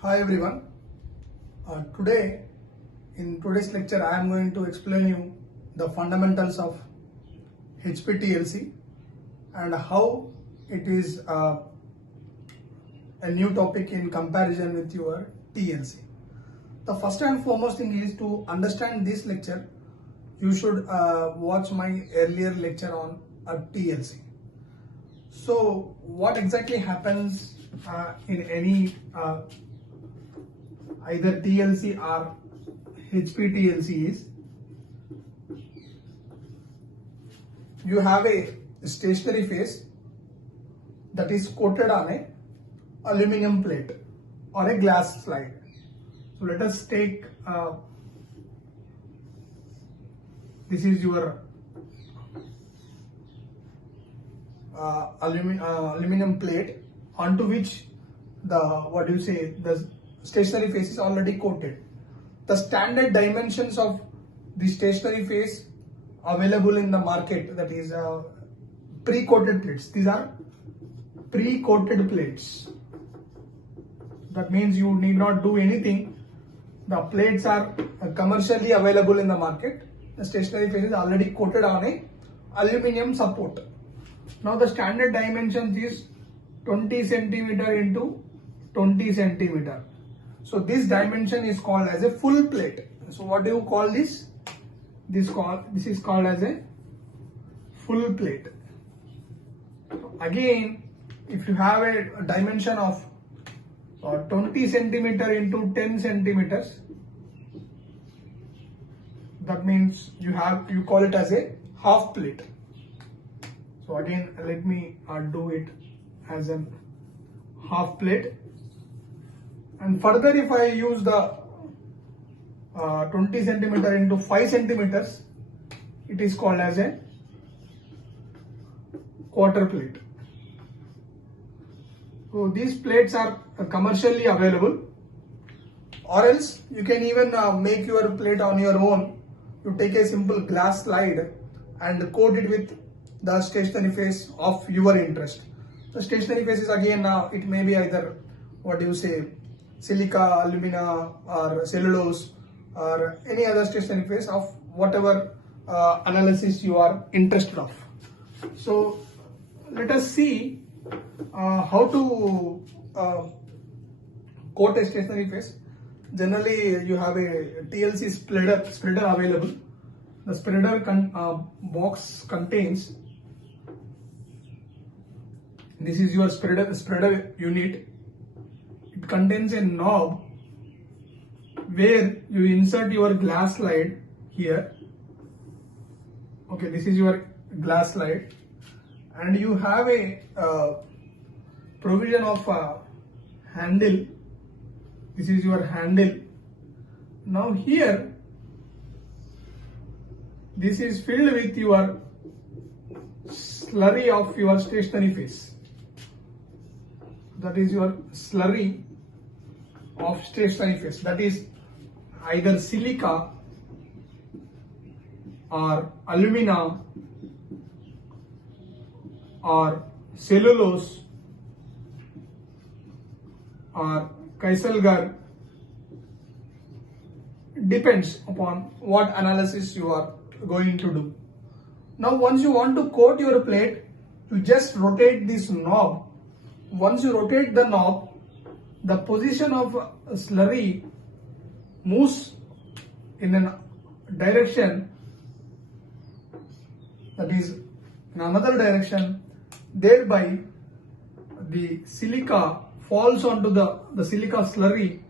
Hi everyone. Today in today's lecture I am going to explain you the fundamentals of HPTLC and how it is a new topic in comparison with your TLC. The first and foremost thing is to understand this lecture. You should watch my earlier lecture on TLC. So what exactly happens in any either TLC or HPTLC is you have a stationary phase that is coated on a aluminum plate or a glass slide. So let us take this is your aluminum plate onto which the stationary phase is already coated. The standard dimensions of the stationary phase available in the market, that is pre-coated plates. These are pre-coated plates. That means you need not do anything. The plates are commercially available in the market. The stationary phase is already coated on a aluminum support. Now the standard dimensions is 20 centimeter into 20 centimeter. So this dimension is called as a full plate. So what do you call this? This is called as a full plate. Again, if you have a dimension of 20 centimeter into 10 centimeters, that means you call it as a half plate. So again, let me do it as a half plate. And further, if I use the 20 centimeter into 5 centimeters, it is called as a quarter plate. So these plates are commercially available, or else you can even make your plate on your own. You take a simple glass slide and coat it with the stationary phase of your interest. The stationary phase is again it may be either silica, alumina or cellulose or any other stationary phase of whatever analysis you are interested of. So let us see how to coat a stationary phase. Generally you have a TLC spreader available. The spreader box contains, this is your spreader unit. It contains a knob where you insert your glass slide here. Okay, this is your glass slide, and you have a provision of a handle. This is your handle. Now here, this is filled with your slurry of your stationary phase. That is your slurry of stationary phase. That is either silica or alumina or cellulose or Kieselguhr. Depends upon what analysis you are going to do. Now once you want to coat your plate, you just rotate this knob. Once you rotate the knob, the position of slurry moves in a direction, that is in another direction, thereby the silica falls onto the silica slurry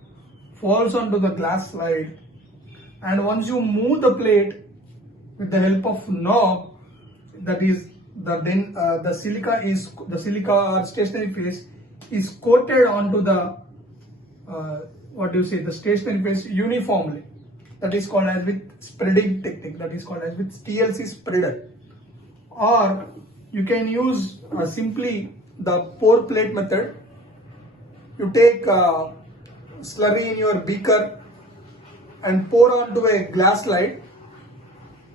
falls onto the glass slide, and once you move the plate with the help of knob, that is the silica or stationary phase is coated onto the the stationary phase uniformly. That is called as with spreading technique. That is called as with TLC spreader. Or you can use simply the pour plate method. You take slurry in your beaker and pour onto a glass slide.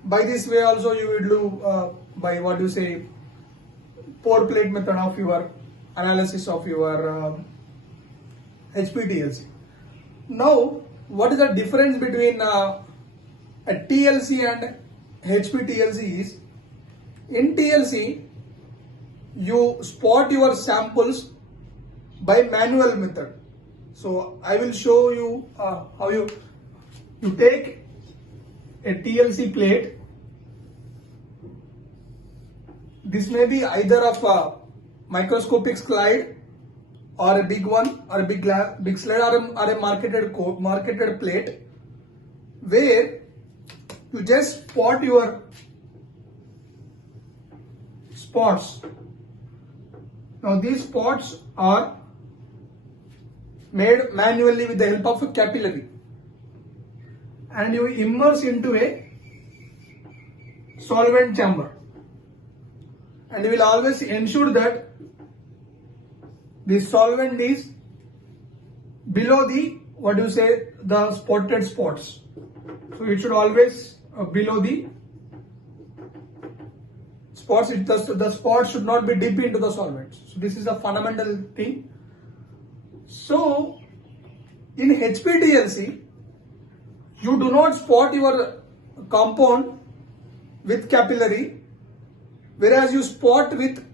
By this way also you will do by pour plate method of your analysis of your HPTLC. Now, what is the difference between a TLC and HPTLC is, in TLC, you spot your samples by manual method. So I will show you how you take a TLC plate. This may be either of a microscopic slide or a big one, or a big slide, or a marketed plate, where you just spot your spots. Now these spots are made manually with the help of a capillary, and you immerse into a solvent chamber, and you will always ensure that the solvent is below the the spotted spots. So it should always below the spots. The spots should not be deep into the solvent. So this is a fundamental thing. So in HPTLC, you do not spot your compound with capillary, whereas you spot with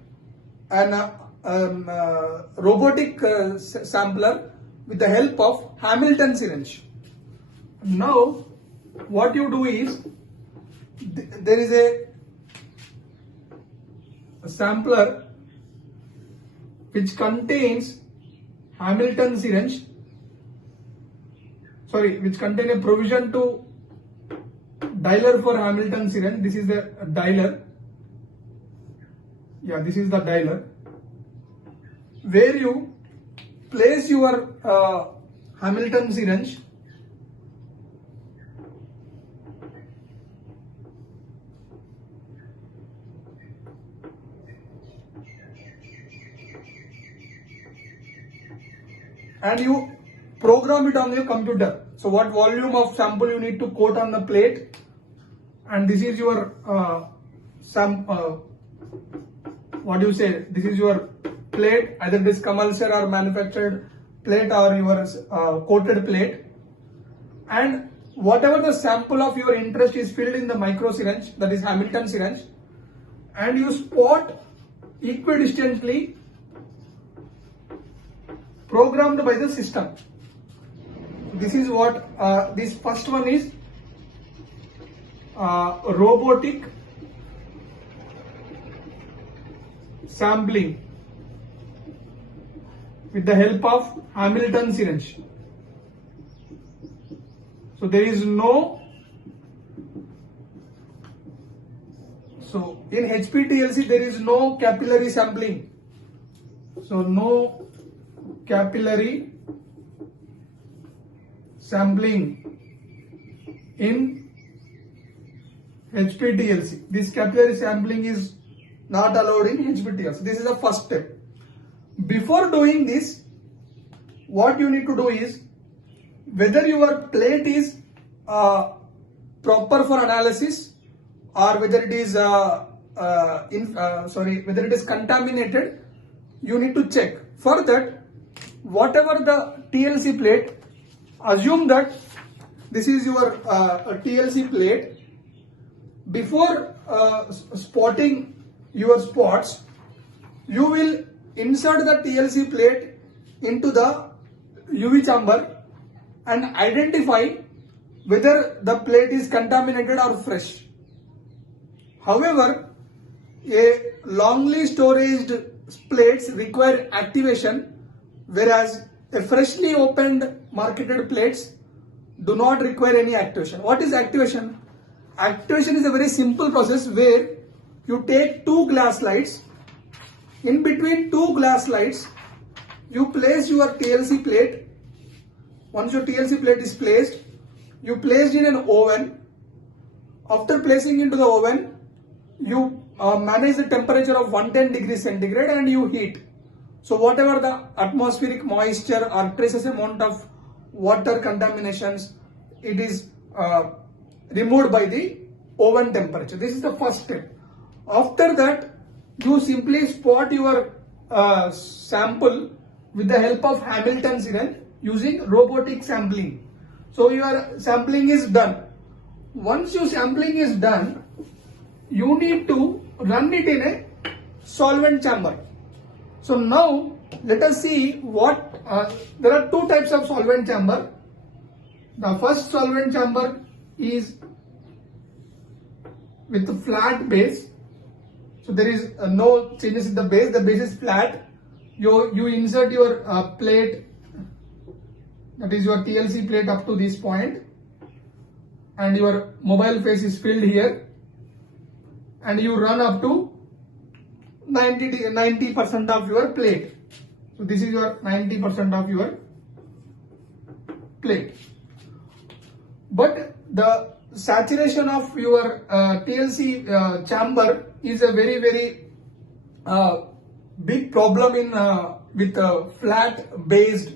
an robotic sampler with the help of Hamilton syringe. Now, what you do is, there is a sampler which contains Hamilton syringe, which contain a provision to dialer for Hamilton syringe. This is the dialer. Yeah, this is the dialer, where you place your Hamilton syringe and you program it on your computer. So what volume of sample you need to coat on the plate, and this is your this is your plate, either this commercial or manufactured plate or your coated plate, and whatever the sample of your interest is filled in the micro syringe, that is Hamilton syringe, and you spot equidistantly programmed by the system. This is what this first one is, robotic sampling with the help of Hamilton syringe. So there is no, so in HPTLC there is no capillary sampling. So no capillary sampling in HPTLC. This capillary sampling is not allowed in HPTLC. This is the first step. Before doing this, what you need to do is, whether your plate is proper for analysis or whether it is whether it is contaminated, you need to check. For that, whatever the TLC plate, assume that this is your TLC plate. Before spotting your spots, you will insert the TLC plate into the UV chamber and identify whether the plate is contaminated or fresh. However, a longly storaged plates require activation, whereas a freshly opened marketed plates do not require any activation. What is activation? Activation is a very simple process where you take two glass slides. In between two glass slides, you place your TLC plate. Once your TLC plate is placed, you place it in an oven. After placing into the oven, you manage the temperature of 110 degrees centigrade and you heat. So whatever the atmospheric moisture or traces amount of water contaminations, it is removed by the oven temperature. This is the first step. After that, you simply spot your sample with the help of Hamilton syringe using robotic sampling. So your sampling is done. Once your sampling is done, you need to run it in a solvent chamber. So now let us see what there are two types of solvent chamber. The first solvent chamber is with flat base. So there is no changes in the base. The base is flat. You insert your plate, that is your TLC plate, up to this point, and your mobile face is filled here, and you run up to 90% of your plate. So this is your 90% of your plate. But the saturation of your TLC chamber is a very big problem in with flat based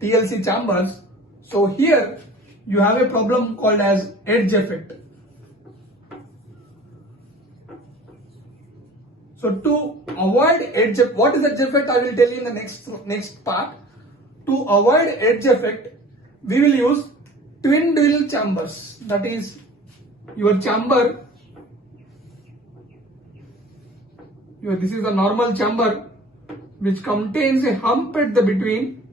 TLC chambers. So here you have a problem called as edge effect. So to avoid edge, what is edge effect, I will tell you in the next part. To avoid edge effect, we will use twin dwell chambers. That is, your chamber, this is a normal chamber which contains a hump at the between.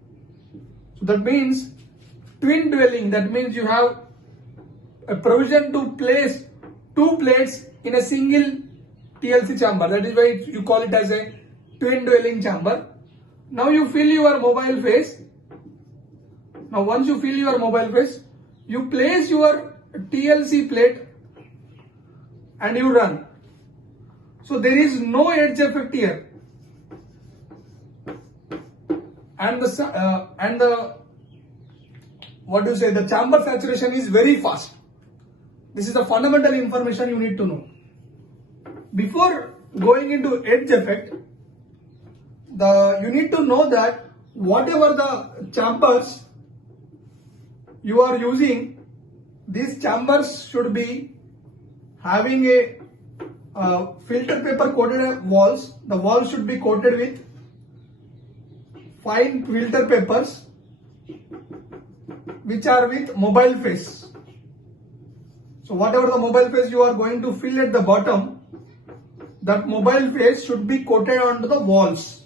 So that means twin dwelling. That means you have a provision to place two plates in a single TLC chamber. That is why you call it as a twin dwelling chamber. Now you fill your mobile face. Now once you fill your mobile face, you place your TLC plate and you run. So there is no edge effect here, and the chamber saturation is very fast. This is the fundamental information you need to know. Before going into edge effect, you need to know that whatever the chambers you are using, these chambers should be having a filter paper coated walls. The walls should be coated with fine filter papers which are with mobile face. So whatever the mobile face you are going to fill at the bottom, that mobile face should be coated onto the walls.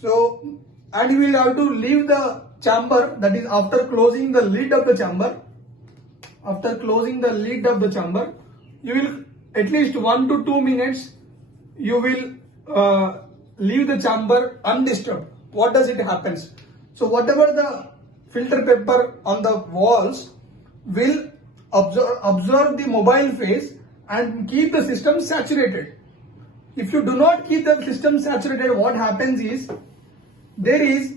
So, and you will have to leave the chamber, that is after closing the lid of the chamber. After closing the lid of the chamber, you will at least 1 to 2 minutes, you will leave the chamber undisturbed. What does it happens? So whatever the filter paper on the walls will absorb the mobile phase and keep the system saturated. If you do not keep the system saturated, what happens is there is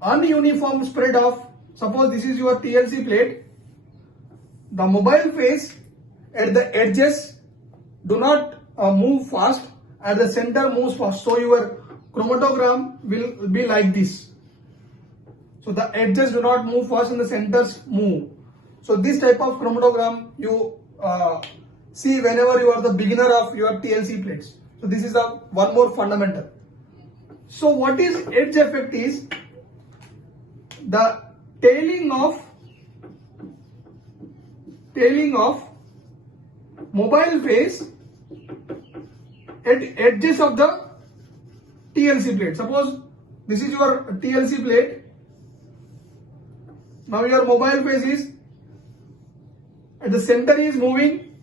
ununiform spread of, suppose this is your TLC plate, the mobile phase at the edges do not move fast, at the center moves fast. So your chromatogram will be like this. So the edges do not move fast and the centers move. So this type of chromatogram you see whenever you are the beginner of your TLC plates. So this is one more fundamental. So what is edge effect is the tailing of mobile face at edges of the TLC plate. Suppose this is your TLC plate. Now your mobile face is at the center is moving,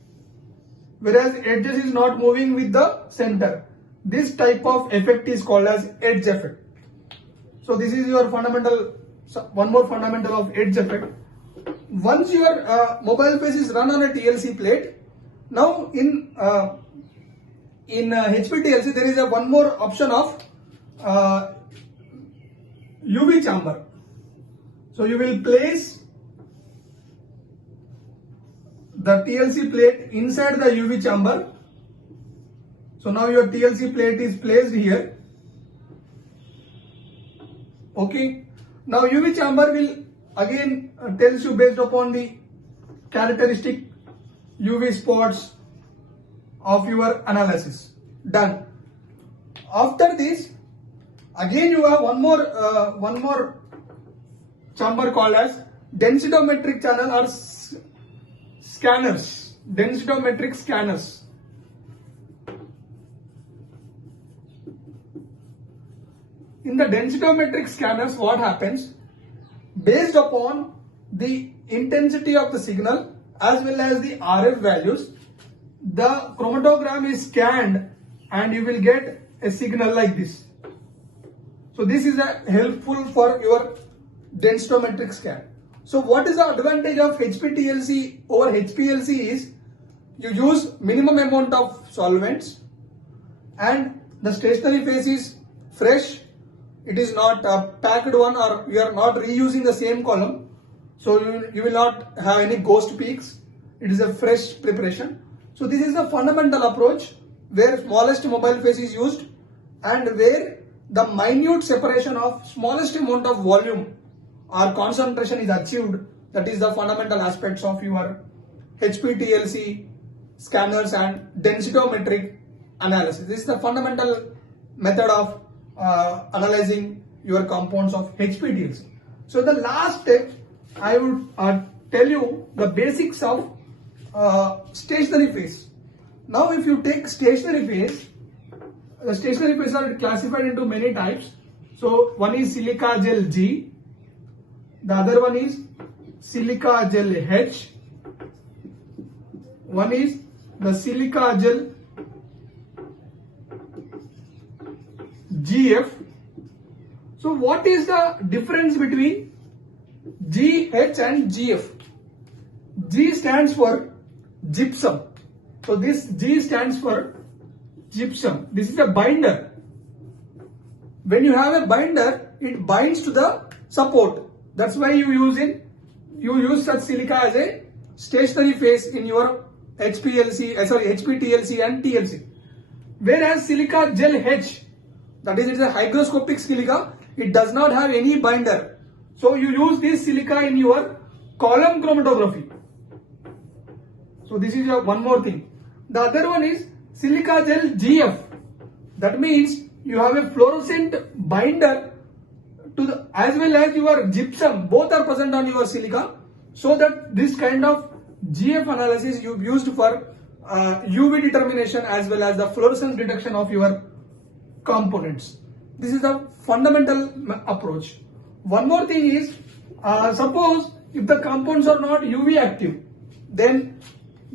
whereas edges is not moving with the center. This type of effect is called as edge effect. So this is your fundamental, one more fundamental of edge effect. Once your mobile face is run on a TLC plate, now in HPTLC there is one more option of UV chamber. So you will place the TLC plate inside the UV chamber. So now your TLC plate is placed here. Okay. Now UV chamber will again tells you based upon the characteristic UV spots of your analysis. Done. After this, Again, you have one more chamber called as densitometric channel or scanners. Densitometric scanners. In the densitometric scanners, what happens? Based upon the intensity of the signal as well as the RF values, the chromatogram is scanned and you will get a signal like this. So this is helpful for your densitometric scan. So what is the advantage of HPTLC over HPLC is you use minimum amount of solvents and the stationary phase is fresh. It is not a packed one, or you are not reusing the same column. So you will not have any ghost peaks. It is a fresh preparation. So this is the fundamental approach where smallest mobile phase is used and where the minute separation of smallest amount of volume or concentration is achieved. That is the fundamental aspects of your HPTLC scanners and densitometric analysis. This is the fundamental method of analyzing your compounds of HPTLC. So the last step, I would tell you the basics of stationary phase. Now if you take stationary phase, the stationary phases are classified into many types. So one is silica gel G, the other one is silica gel H, one is the silica gel GF. So what is the difference between G, H and GF? G stands for gypsum. So this G stands for gypsum. This is a binder. When you have a binder, it binds to the support. That's why you use such silica as a stationary phase in your HPTLC and TLC. Whereas silica gel H, that is, it is a hygroscopic silica, it does not have any binder. So you use this silica in your column chromatography. So this is one more thing. The other one is silica gel GF. That means you have a fluorescent binder to the, as well as your gypsum. Both are present on your silica. So that this kind of GF analysis you used for UV determination as well as the fluorescence detection of your components. This is the fundamental approach. One more thing is, suppose if the compounds are not UV active, then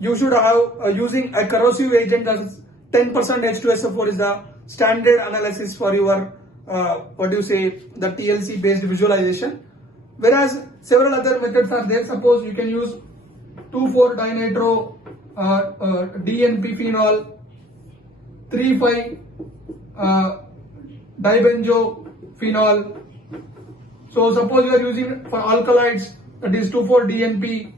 you should have using a corrosive agent as 10% H2SO4 is the standard analysis for your the TLC based visualization. Whereas several other methods are there. Suppose you can use 2,4-dinitro DNP phenol, 3,5 dibenzo-phenol. So suppose you are using for alkaloids, that is 2,4-DNP.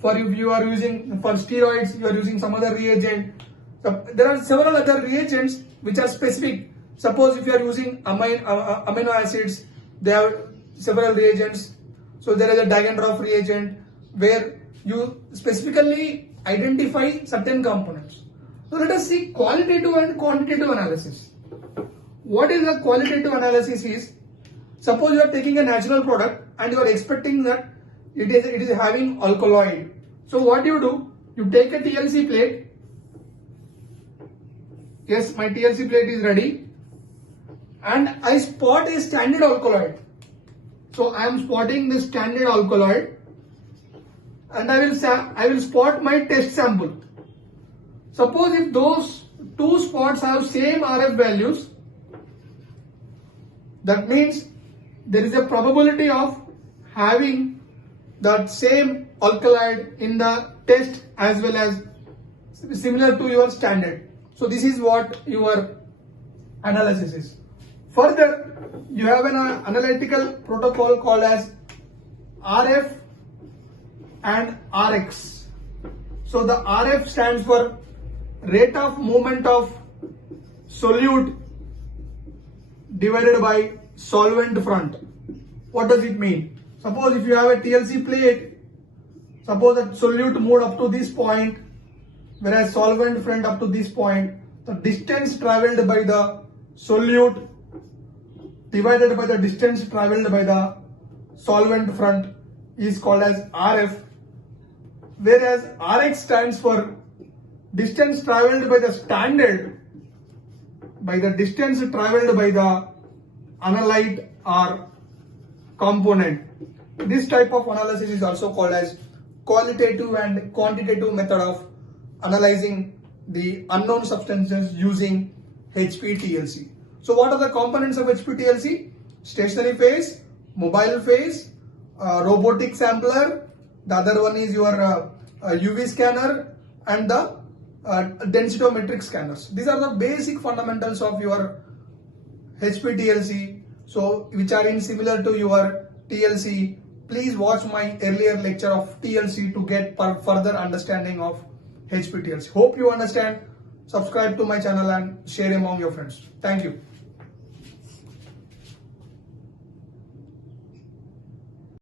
For if you are using for steroids, you are using some other reagent. So there are several other reagents which are specific. Suppose if you are using amino acids, there are several reagents. So there is a Dagendorf reagent where you specifically identify certain components. So let us see qualitative and quantitative analysis. What is the qualitative analysis is, suppose you are taking a natural product and you are expecting that it is having alkaloid. So what do? You take a TLC plate. Yes, my TLC plate is ready. And I spot a standard alkaloid. So I am spotting the standard alkaloid. And I will spot my test sample. Suppose if those two spots have same RF values, that means there is a probability of having that same alkaloid in the test as well as similar to your standard. So this is what your analysis is. Further, you have an analytical protocol called as RF and RX. So the RF stands for rate of movement of solute divided by solvent front. What does it mean? Suppose if you have a TLC plate, suppose that solute moved up to this point, whereas solvent front up to this point, the distance traveled by the solute divided by the distance traveled by the solvent front is called as RF, whereas Rx stands for distance traveled by the standard, by the distance traveled by the analyte or component. This type of analysis is also called as qualitative and quantitative method of analyzing the unknown substances using HPTLC. So what are the components of HPTLC? Stationary phase, mobile phase, robotic sampler, the other one is your UV scanner, and the densitometric scanners. These are the basic fundamentals of your HPTLC, so which are in similar to your TLC. Please watch my earlier lecture of TLC to get further understanding of HPTLC. Hope you understand. Subscribe to my channel and share among your friends. Thank you.